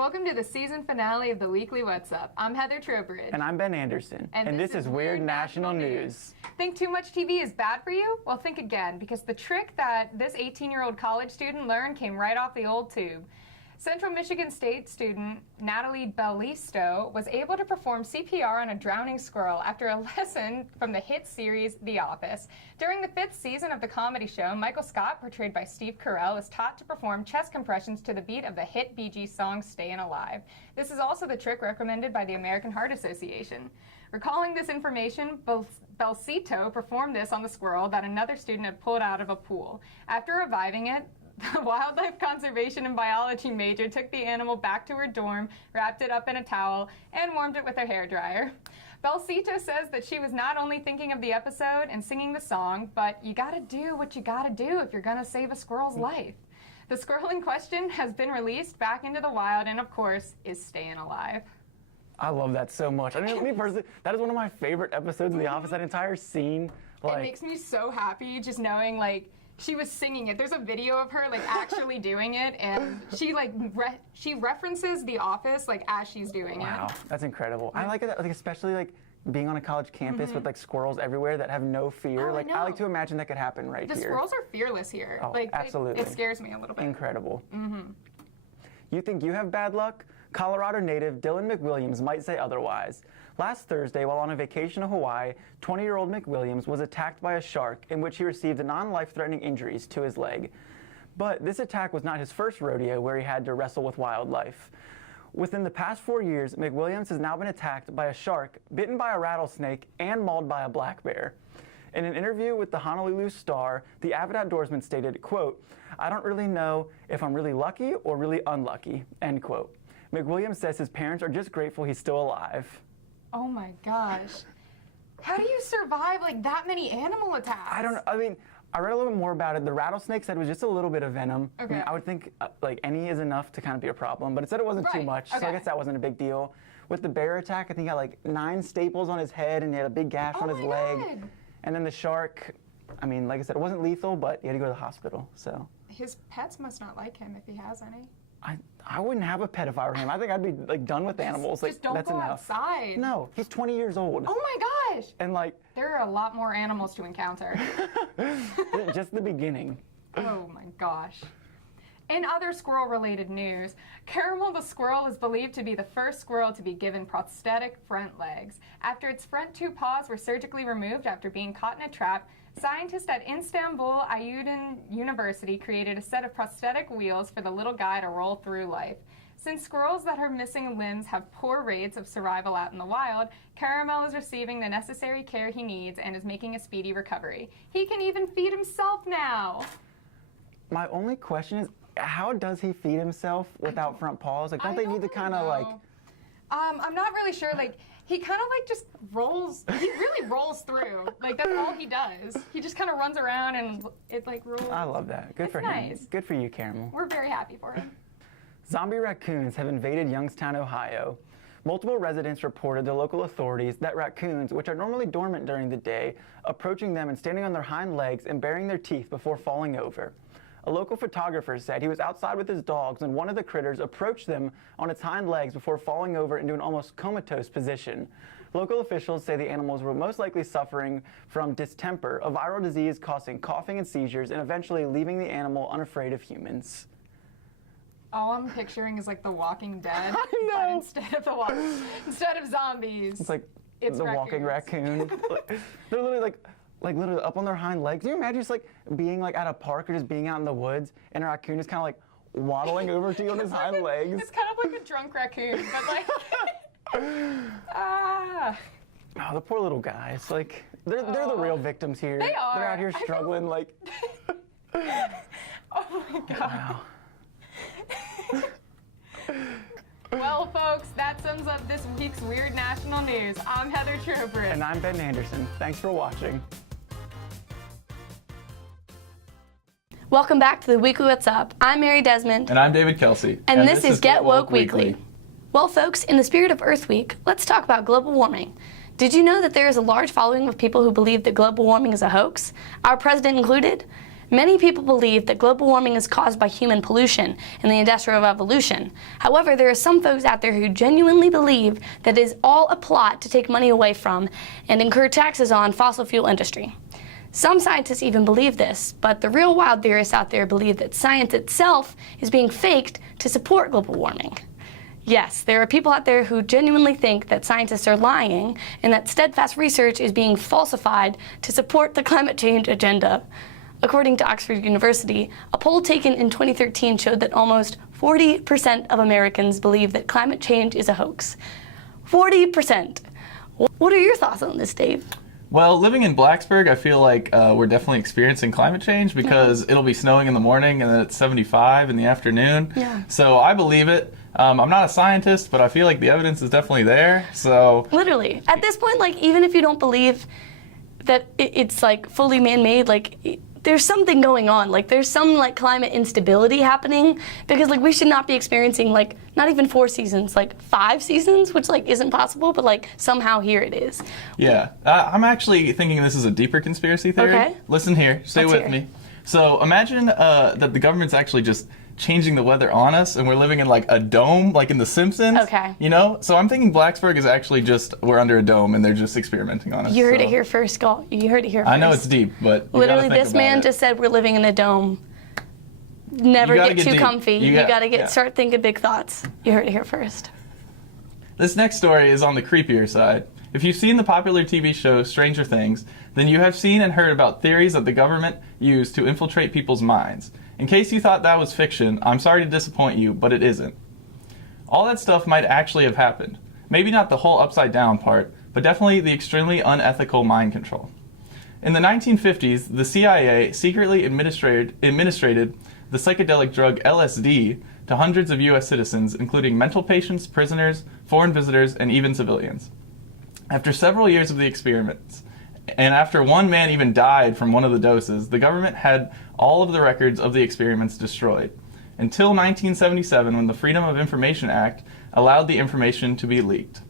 Welcome to the season finale of the Weekly What's Up. I'm Heather Trowbridge. And I'm Ben Anderson. And this is Weird National News. Think too much TV is bad for you? Well, think again, because the trick that this 18-year-old college student learned came right off the old tube. Central Michigan State student Natalie Bellisto was able to perform CPR on a drowning squirrel after a lesson from the hit series The Office. During the 5th season of the comedy show, Michael Scott, portrayed by Steve Carell, is taught to perform chest compressions to the beat of the hit Bee Gees song Stayin' Alive. This is also the trick recommended by the American Heart Association. Recalling this information, Belcito performed this on the squirrel that another student had pulled out of a pool. After reviving it, the wildlife conservation and biology major took the animal back to her dorm, wrapped it up in a towel, and warmed it with her hairdryer. Belcito says that she was not only thinking of the episode and singing the song, but you gotta do what you gotta do if you're gonna save a squirrel's life. The squirrel in question has been released back into the wild and, of course, is staying alive. I love that so much. I mean, me personally, that is one of my favorite episodes of The Office. That entire scene, it makes me so happy just knowing, like, she was singing it. There's a video of her like actually doing it, and she like she references The Office like as she's doing it. Wow, that's incredible. I like it, like, especially like being on a college campus with like squirrels everywhere that have no fear. Like I like to imagine that could happen right here. The squirrels are fearless here. Oh, like absolutely. It scares me a little bit. Incredible. You think you have bad luck? Colorado native Dylan Mcwilliams might say otherwise. Last Thursday, while on a vacation in Hawaii, 20-year-old Mcwilliams was attacked by a shark in which he received non-life-threatening injuries to his leg. But this attack was not his first rodeo where he had to wrestle with wildlife. Within the past 4 years, Mcwilliams has now been attacked by a shark, bitten by a rattlesnake, and mauled by a black bear. In an interview with the Honolulu Star, the avid outdoorsman stated, quote, "I don't really know if I'm really lucky or really unlucky," end quote. Mcwilliams says his parents are just grateful he's still alive. Oh my gosh. How do you survive like that many animal attacks? I don't know. I mean, I read a little bit more about it. The rattlesnake said it was just a little bit of venom. Okay. I mean, I would think like any is enough to kind of be a problem, but it said it wasn't too much, so I guess that wasn't a big deal. With the bear attack, I think he got like 9 staples on his head and he had a big gash on his leg. God. And then the shark, I mean, like I said, it wasn't lethal, but he had to go to the hospital, so. His pets must not like him if he has any. I wouldn't have a pet if I were him. I think I'd be like done with animals. Like, just don't that's go enough. outside. No, he's 20 years old. Oh my gosh. And like. There are a lot more animals to encounter. Just the beginning. Oh my gosh. In other squirrel-related news, Caramel the squirrel is believed to be the first squirrel to be given prosthetic front legs. After its front 2 paws were surgically removed after being caught in a trap, scientists at Istanbul Ayudin University created a set of prosthetic wheels for the little guy to roll through life. Since squirrels that are missing limbs have poor rates of survival out in the wild, Caramel is receiving the necessary care he needs and is making a speedy recovery. He can even feed himself now. My only question is, how does he feed himself without front paws? Like, don't they need to kind of like... I'm not really sure. Like, he kind of like just rolls. He really rolls through. Like, that's all he does. He just kind of runs around and it like rolls. I love that. Good for him. Good for you, Caramel. We're very happy for him. Zombie raccoons have invaded Youngstown, Ohio. Multiple residents reported to local authorities that raccoons, which are normally dormant during the day, approaching them and standing on their hind legs and baring their teeth before falling over. A local photographer said he was outside with his dogs and one of the critters approached them on its hind legs before falling over into an almost comatose position. Local officials say the animals were most likely suffering from distemper, a viral disease causing coughing and seizures, and eventually leaving the animal unafraid of humans. All I'm picturing is like The Walking Dead, I know. But instead of zombies, it's like it's the raccoons. walking raccoon. They're literally like literally up on their hind legs. Do you imagine just like being like at a park or just being out in the woods and a raccoon is kind of like waddling over to you on his hind legs? It's kind of like a drunk raccoon, but like, Oh, the poor little guys. Like, they're the real victims here. They are. They're out here struggling like. Oh my God. Wow. Well, folks, that sums up this week's Weird National News. I'm Heather Trowbridge. And I'm Ben Anderson. Thanks for watching. Welcome back to the Weekly What's Up. I'm Mary Desmond. And I'm David Kelsey. And this is Get Woke Weekly. Well, folks, in the spirit of Earth Week, let's talk about global warming. Did you know that there is a large following of people who believe that global warming is a hoax? Our president included? Many people believe that global warming is caused by human pollution and the Industrial Revolution. However, there are some folks out there who genuinely believe that it is all a plot to take money away from and incur taxes on fossil fuel industry. Some scientists even believe this, but the real wild theorists out there believe that science itself is being faked to support global warming. Yes, there are people out there who genuinely think that scientists are lying and that steadfast research is being falsified to support the climate change agenda. According to Oxford University, a poll taken in 2013 showed that almost 40% of Americans believe that climate change is a hoax. 40%. What are your thoughts on this, Dave? Well, living in Blacksburg, I feel like we're definitely experiencing climate change because it'll be snowing in the morning and then it's 75 in the afternoon. Yeah. So I believe it. I'm not a scientist, but I feel like the evidence is definitely there. So Literally. At this point, like, even if you don't believe that it's like fully man-made, like, there's something going on. Like, there's some like climate instability happening because like we should not be experiencing like not even 4 seasons, like 5 seasons, which like isn't possible, but like somehow here it is. yeah, I'm actually thinking this is a deeper conspiracy theory. Okay. Listen here, stay Let's with hear me. So imagine that the government's actually just changing the weather on us and we're living in like a dome, like in The Simpsons. Okay. You know? So I'm thinking Blacksburg is actually just, we're under a dome and they're just experimenting on us. You heard so. it here first, Galt. You heard it here first. I know it's deep, but you Literally, gotta think this about man it. just said we're living in a dome. Never You gotta get get too deep. comfy. You You got- gotta yeah. start thinking big thoughts. You heard it here first. This next story is on the creepier side. If you've seen the popular TV show Stranger Things, then you have seen and heard about theories that the government used to infiltrate people's minds. In case you thought that was fiction, I'm sorry to disappoint you, but it isn't. All that stuff might actually have happened. Maybe not the whole upside down part, but definitely the extremely unethical mind control. In the 1950s, the CIA secretly administrated the psychedelic drug LSD to hundreds of US citizens, including mental patients, prisoners, foreign visitors, and even civilians. After several years of the experiments, and after one man even died from one of the doses, the government had all of the records of the experiments destroyed. Until 1977, when the Freedom of Information Act allowed the information to be leaked.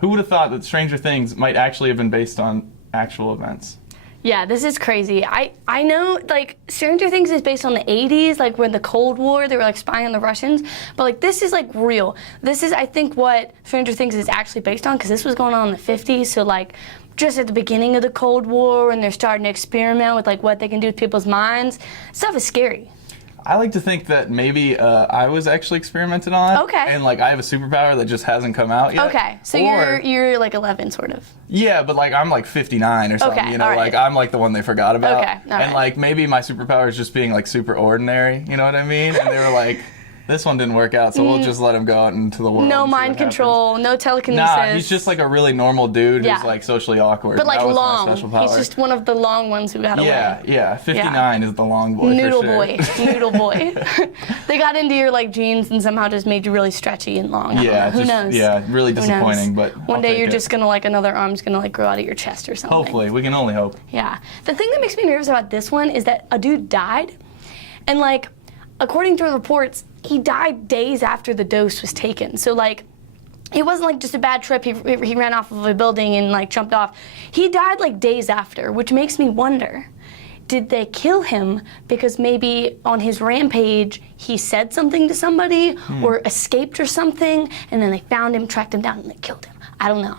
Who would have thought that Stranger Things might actually have been based on actual events? Yeah, this is crazy. I know, like, Stranger Things is based on the 80s, like, when the Cold War, they were, like, spying on the Russians. But, like, this is, like, real. This is, I think, what Stranger Things is actually based on, because this was going on in the 50s. So, like, just at the beginning of the Cold War, and they're starting to experiment with, like, what they can do with people's minds. Stuff is scary. I like to think that maybe I was actually experimented on. Okay. And, like, I have a superpower that just hasn't come out yet. Okay, so Or- you're, like, 11, sort of. Yeah, but like I'm like 59 or something, Okay, you know, all right. like I'm like the one they forgot about. Okay, all and right. like maybe my superpower is just being like super ordinary, you know what I mean? And they were like, this one didn't work out, so we'll just let him go out into the world. No and see mind what happens. control, no telekinesis. Nah, he's just like a really normal dude Yeah. who's like socially awkward. But, like, that was long. My special power. He's just one of the long ones who got away. yeah, 59 is the long boy. Noodle for sure. boy, noodle boy. They got into your like genes and somehow just made you really stretchy and long. I don't know. Who just, knows? yeah, really Who knows? disappointing, but One I'll day take you're it. just gonna like another arm's gonna like grow out of your chest or something. Hopefully, we can only hope. Yeah. The thing that makes me nervous about this one is that a dude died, and like, according to reports, he died days after the dose was taken. So like, it wasn't like just a bad trip. He ran off of a building and like jumped off. He died like days after, which makes me wonder, did they kill him because maybe on his rampage he said something to somebody or escaped or something, and then they found him, tracked him down, and they killed him? I don't know.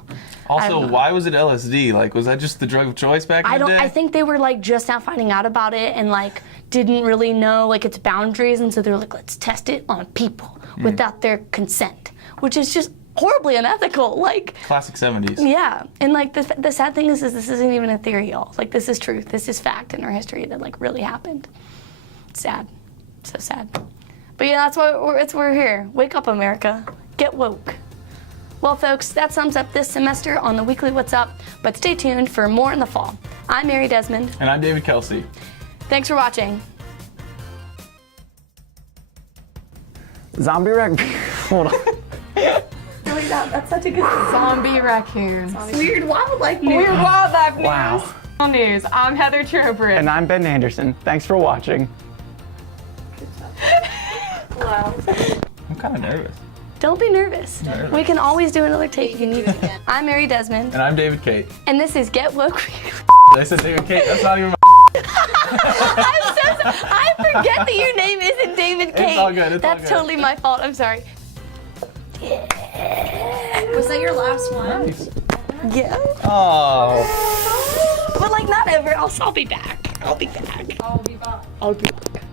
I Also, don't know. why was it LSD? Like, was that just the drug of choice back in the day? I think they were like just now finding out about it and like didn't really know like its boundaries, and so they were like, let's test it on people without their consent, which is just horribly unethical. Like, Classic 70s. yeah, and like the sad thing is this isn't even a theory, y'all. Like, this is truth. This is fact in our history that like really happened. Sad, so sad. But yeah, that's why we're here. Wake up, America. Get woke. Well, folks, that sums up this semester on the Weekly What's Up, but stay tuned for more in the fall. I'm Mary Desmond. And I'm David Kelsey. Thanks for watching. Zombie wreck. Hold on. That's such a good Zombie raccoons. weird wildlife news. Weird wildlife news. Wow. News. I'm Heather Trowbridge. And I'm Ben Anderson. Thanks for watching. Wow. I'm kind of nervous. Don't be nervous. Nervous. We can always do another take if you need to. I'm Mary Desmond, And I'm David Kate. and this is Get Woke. I said David Kate. That's not even my I'm so I forget that your name isn't David Kate. It's all good. It's all That's good. totally my fault. I'm sorry. Was that your last one? Nice. Yeah. Oh. But like not ever. I'll be back. I'll be back. I'll be back. I'll be back.